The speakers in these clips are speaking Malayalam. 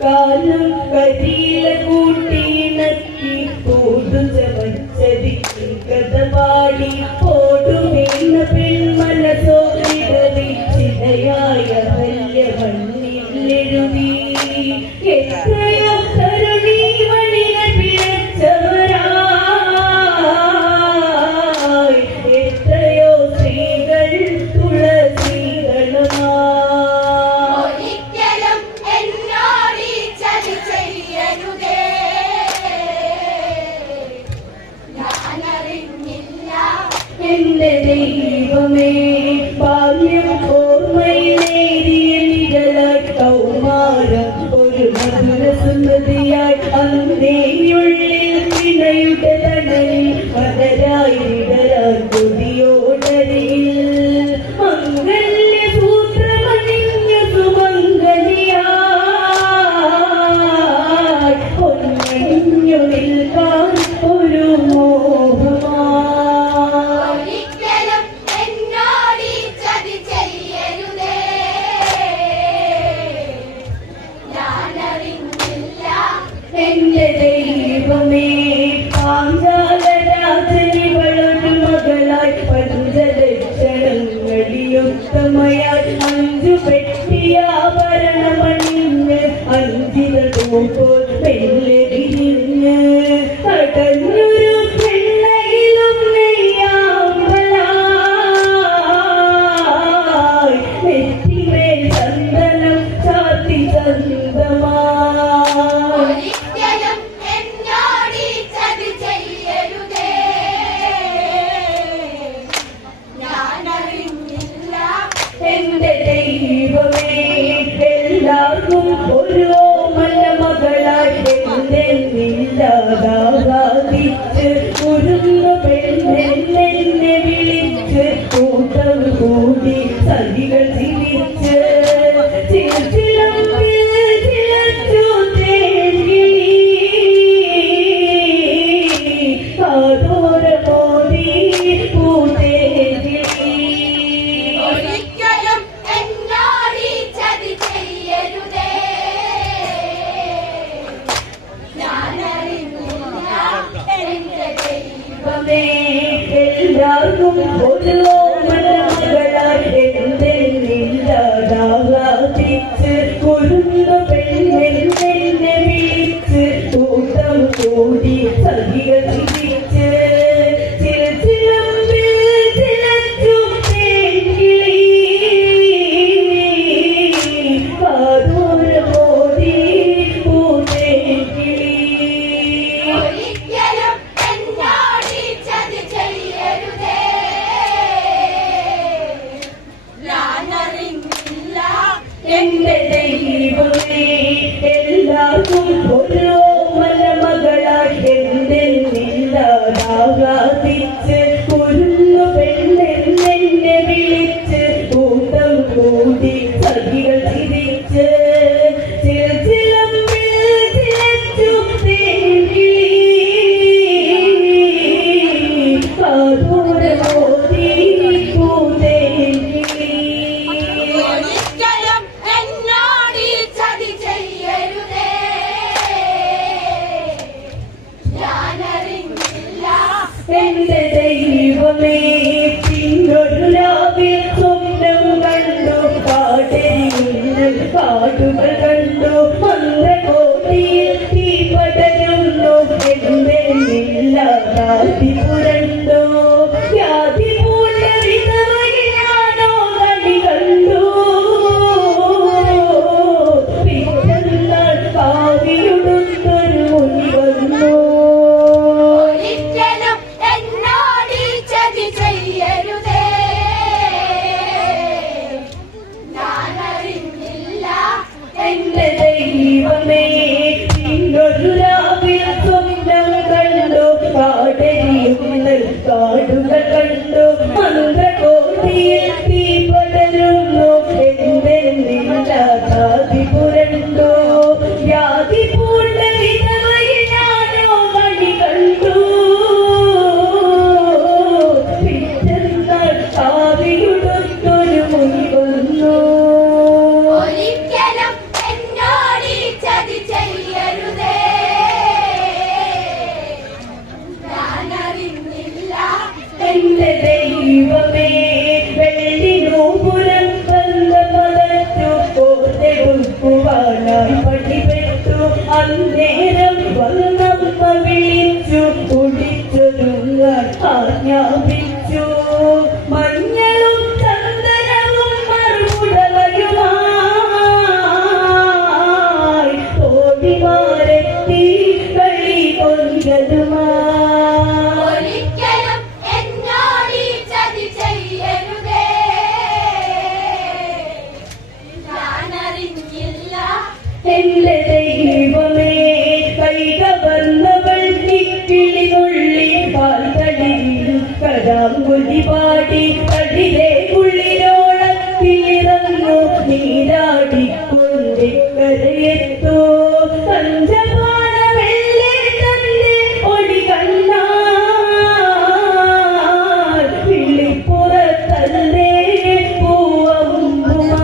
കാലും കരിയില കൂട്ടിയിണക്കി തോതു ചമച്ചതിക്ക് കഥ പാടി ഓടുവീണ പെൺമനസോ വിടറി ചിതയായ വല്യ മണ്ണിലെഴുതി എത്രയോ തരുണി മണികൾ പിഴച്ചവരായി എത്രയോ സ്ത്രീകൾ തുളസികളായി എന്റെ ദൈവമേ ബാല്യം ഓർമ്മയിലേറിയ നിഴലായി കൗമാരം ഒരു മധുരസുന്ദരിയായി അന്തേയുള്ളിൽ വിനയുടെ തണലിൽ മലരായി വിടരാൻ കൊടിയോടരിയിൽ മംഗല്യ സൂത്രമണിഞ്ഞ സുമംഗലിയായി പൊന്നണിഞ്ഞു നിൽക്കാൻ ഒരു എന്റെ ദൈവമേ പാഞ്ചാലരാജനിവളൊരു മകളായി പഞ്ചലക്ഷണങ്ങളിയുക്തമയായി 5 പെട്ടിയാഭരണമണിഞ്ഞ് 5 തോപ്പോൾ പെണ്ണ് വിരിഞ്ഞ് കടഞ്ഞൊരു പെണ്ണയിലും നെയ്യാമ്പലായി നെറ്റിമേൽ ചന്ദനം ചാത്തി ചന്തമാ എന്റെ ദൈവമേ എല്ലാവർക്കും ഒരു ഓമന മകളായി എന്തെന്നില്ലാതാകാതിച്ച് ഉരുന്ന പെണ്ണെന്നെ വിളിച്ച് കൂട്ടം കൂടി സതികൾ തിരിച്ച് എല്ലാവർക്കും ഒരു മകളായി എന്തെന്നില്ലാതാകാതിച്ച് കുരുന്ന പെണ്ണെന്നെ വിളിച്ച് കൂട്ടം കൂടി സതികൾ തിരിച്ച് എന്റെ ദൈവമേ എല്ലാവർക്കും ഒരു ഓമന മകളായി എന്തെന്നില്ലാതാകാതിച്ച് കുരുന്ന പെണ്ണെന്നെ വിളിച്ച് കൂട്ടം കൂടി സതികൾ തിരിച്ച് എന്റെ ദൈവമേ പിന്നൊരു രാവിൽ സ്വപ്നം കണ്ടു കാടരിയിൽ കാടുകൾ കണ്ടു മന്ത്രകോടിയിൽ തീ പടരുന്നു എന്തെന്നില്ലാതാതി പുരണ്ടു വ്യാധി പൂണ്ട വിധവയാണോ നടി കണ്ടു പിറ്റന്നാൾ കാവിയുടുത്തൊരു മുനി വന്നു എന്റെ ദൈവമേ പിന്നൊരു രാവിൽ സ്വപ്നം കണ്ടു കാടരിയിൽ കാടുകൾ കണ്ടു മന്ത്രകോടിയിൽ തീ പടരുന്നു എന്തെന്നില്ലാതാതി പുരണ്ടു വ്യാധി പൂണ്ട വിധവയാണോ നടി കണ്ടു പിറ്റന്നാൾ കാവിയുടുത്തൊരു മുനി വന്നു ഒരിക്കലും എന്നോട് ചതി അന്നേരം വന്നമ്മ വിളിച്ചു കുടിച്ചൊരുങ്ങാൻ ആജ്ഞാപിച്ചു. മഞ്ഞളും ചന്ദനവും മറുകുടവയുമായി തോടിമാരെത്തി കളി കൊഞ്ചലുമായി. എന്റെ ദൈവമേ കൈകവർന്നവൾ കിക്കിളിനുള്ളി പാൽത്തടിയിൽ കരാങ്കുലി പാടി കടിലെ കുള്ളിരോളത്തിലിറങ്ങു നീരാടിക്കൊണ്ടിക്കരയെത്തോ. പഞ്ചപാണ വെള്ളേ തന്റെ ഒടി കണ്ണാൽ വിളിപ്പുറത്തല്ലേ പൂവമ്പുമാ.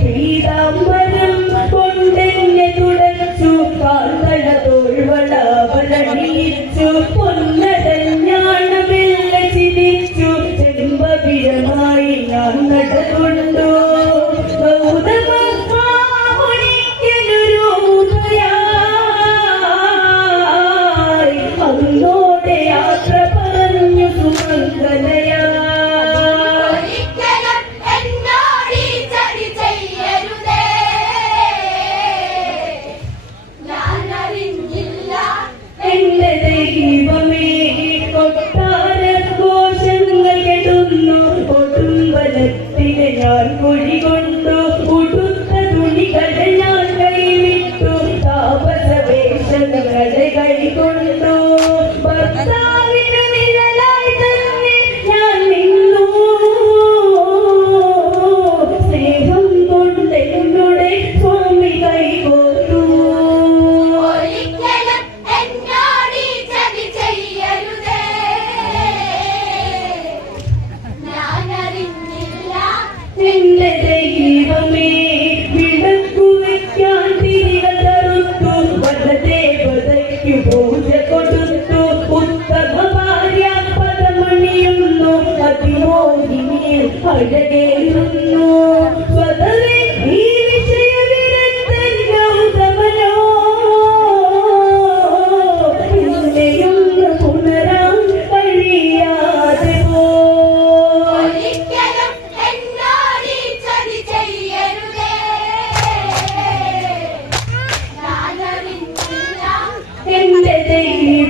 പീതാംബരം കൊണ്ടെന്നെ തുടച്ചു കാൽത്തട തോൾവള വളണിയിച്ചു. പൊന്നടഞ്ഞാണമെല്ല ചിരിച്ചു ചെമ്പവിഴമായി ഞാൻ നടകൊണ്ടു. ഗൗതമൊരിക്കലൊരുയായി അങ്ങോടെ യാത്ര പറഞ്ഞു സുമംഗലയാ. എന്റെ ദൈവമേ കൊട്ടാരഘോഷങ്ങൾ കെടുന്നു കൊടുമ്പലത്തിലെ ഞാൻ കുഴികൊണ്ടു. ഉടുത്ത തുണികളെ ഞാൻ കൈവിട്ടു താപസവേഷങ്ങളെ കൈകൊണ്ടു. ഭർത്താവിന് നിഴലായി തന്നെ ഞാൻ നിന്നു. സ്നേഹം കൊണ്ടെന്നുടെ സ്വാമി കൈകോർത്തു. എന്റെ ദൈവമേ വിളക്കു വയ്ക്കാൻ തിരികൾ തറുത്തു. വനദേവതയ്ക്കു പൂജ കൊടുത്തു. ഉത്തമ ഭാര്യ പദമണിയുന്നു. അതിമോഹിനിയിൽ അഴകേറുന്നു. സ്വതവേ ഈ വിഷയവിരുദ്ധൻ ഗൗതമനോ പിന്നെയൊന്ന് പുണരാൻ കഴിയാതെ പോ. എന്റെ ദൈവമേ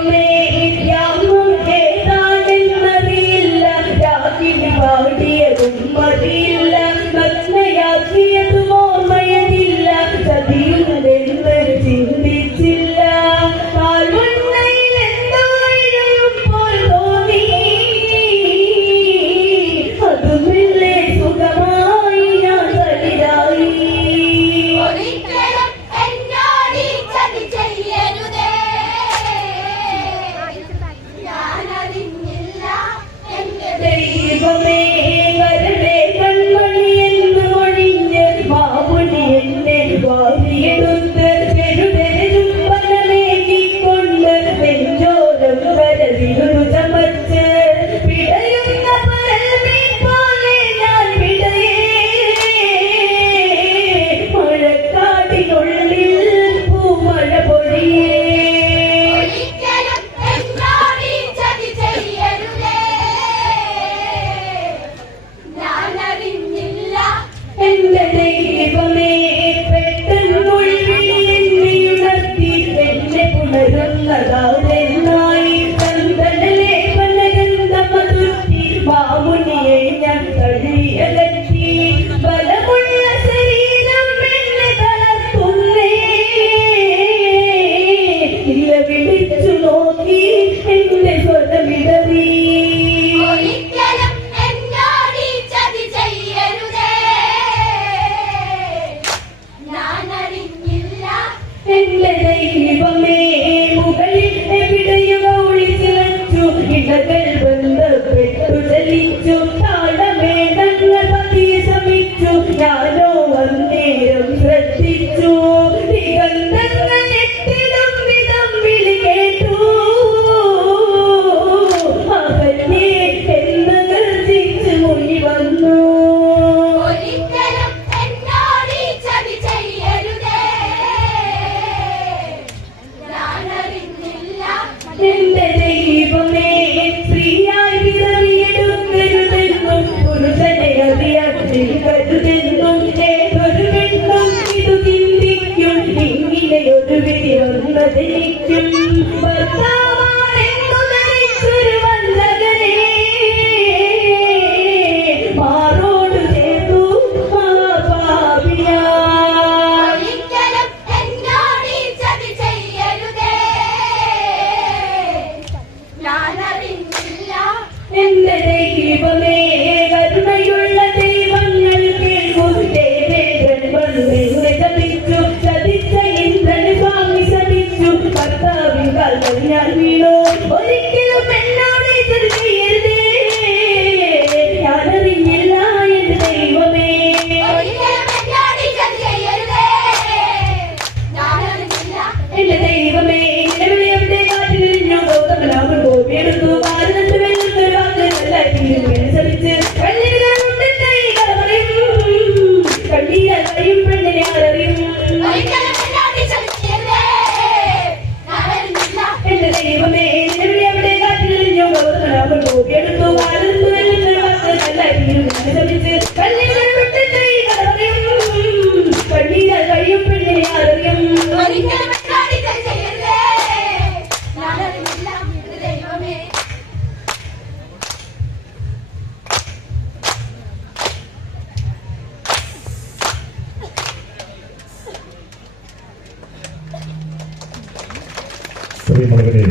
ദൈവമേ യാമം ഏതാണെന്നറിയില്ല രാഗിനി പാടിയതും മതിയില്ല നഗ്നയാക്കിയതും ഓർമ്മയതില്ല ചതിയുണ്ടെന്ന് ചിന്തിച്ചില്ല കാൽവണ്ണയിൽ എന്തോ ഇഴയുമ്പോൾ തോന്നി അതുമില്ലേ സുഖമായി ഞാൻ തളിരായി ഒരിക്കലും എന്നോട് ഈ ചതി ചെയ്യരുതേ. ഞാനറിഞ്ഞില്ല എന്റെ ദൈവമേ കരളെ കൺമണി എന്ന് ഒഴിഞ്ഞ് മാമുനി എന്നെ വാരിയെടുത്ത് ചെറുതെരും പനമേകിക്കൊണ്ട് നെഞ്ചോരം കരതിലൊരു ചമച്ച് പിടയുന്ന പരൽമീൻ പോലെ ഞാൻ പിടയേ മഴക്കാടിനുള്ളിൽ പൂമഴ പൊഴിയേ ഒരിക്കലും എന്നോട് ഈ ചതി ചെയ്യരുതേ. ഞാനറിഞ്ഞില്ല എന്റെ ദൈവമേ പെട്ടെന്നുള്ളിൽ എന്നെ ഉണർത്തി എന്നെ പുണരുന്നതാണെന്നായി ചന്ദനലേപനഗന്ധമതുത്തി മാമുനിയെ ഞാൻ തള്ളിയകറ്റി ബലമുള്ള ശരീരം എന്നെ തളർത്തുന്നേ ഇല്ല വിളിച്ചു നോക്കി എന്റെ സ്വരമിടറി ഒരിക്കലും എന്നോട് ഈ ചതി ചെയ്യരുതേ. ഞാനറിഞ്ഞില്ല എന്റെ ദൈവമേ മുകളിൽ എവിടെയോ ഒളിച്ചിലച്ചു ഇടകൾ ബന്ധപ്പെട്ടു ചലിച്ചു താളമേടങ്ങൾ പതിയെ ശമിച്ചു ഞാനോ അന്നേരം ശ്രദ്ധിച്ചു ദിഗന്ധങ്ങൾ എത്തിടും വിധം വിളി കേട്ടു അവനെ എന്ന് ഗർജിച്ച് മുങ്ങി വന്നു ഒരിക്കലും എന്നോട് ഈ ചതി ചെയ്യരുതേ. ഞാനറിഞ്ഞില്ല എന്റെ ദൈവമേ സ്ത്രീയായി പിറവിയെടുക്കരുതെന്നും പുരുഷനെ അറിയാതിരിക്കരുതെന്നും ഏതൊരു പെണ്ണും ഇതു ചിന്തിക്കും ഇങ്ങനെയൊരു വിധി വന്നതെനിക്കും ഭർത്താവാണെന്നു ധരിച്ചൊരു വഞ്ചകനെ മാറോട് ചേർത്തു പാപിയാ ഒരിക്കലും എന്നോട് ഈ ചതി ചെയ്യരുതേ. ഞാനറിഞ്ഞില്ല എന്റെ ദൈവമേ കരുണയുള്ള ദൈവങ്ങൾ കേൾക്കും ദേവേന്ദ്രൻ വന്നെന്നെ ശപിച്ചു ചതിച്ച ഇന്ദ്രന് സ്വാമി ശപിച്ചു ഭർത്താവിൻ കാൽകൾ ഞാൻ വീണു ഒരിക്കലും എന്നോട് ചതി ചെയ്യരുതേ ഞാനറിഞ്ഞില്ല എന്റെ ദൈവമേ ഒരിക്കലും എന്നോട് ഈ ചതി ചെയ്യരുതേ. ഞാനറിഞ്ഞില്ല എന്റെ ദൈവമേ എവിടെ കാറ്റിലിഞ്ഞു ഗൗതമനാമൻ ഗോപിയെടുത്തു കാലിനു വെള്ളത്തിൽ ശപിച്ച് കണ്ണീരുണ്ട് കൈ കളറിയും കണ്ണീരാൽ കഴിയും പെണ്ണിനെ അറിയും ഒരിക്കലും എന്നോട് ഈ ചതി ചെയ്യരുതേ. ഞാനറിഞ്ഞില്ല എന്റെ ദൈവമേ എവിടെ കാറ്റിലിഞ്ഞു ഗൗതമനാമൻ ഗോപിയെടുത്തു കാലിനു വെള്ളത്തിൽ ശപിച്ച് കണ്ണീരുണ്ട് കൈ കളറിയും കണ്ണീരാൽ കഴിയും പെണ്ണിനെ അറിയും ഒരിക്കലും എന്നോട് ഈ ചതി ചെയ്യരുതേ. ഞാനറിഞ്ഞില്ല എന്റെ ദൈവമേ. ശ്രീ മുളകനെ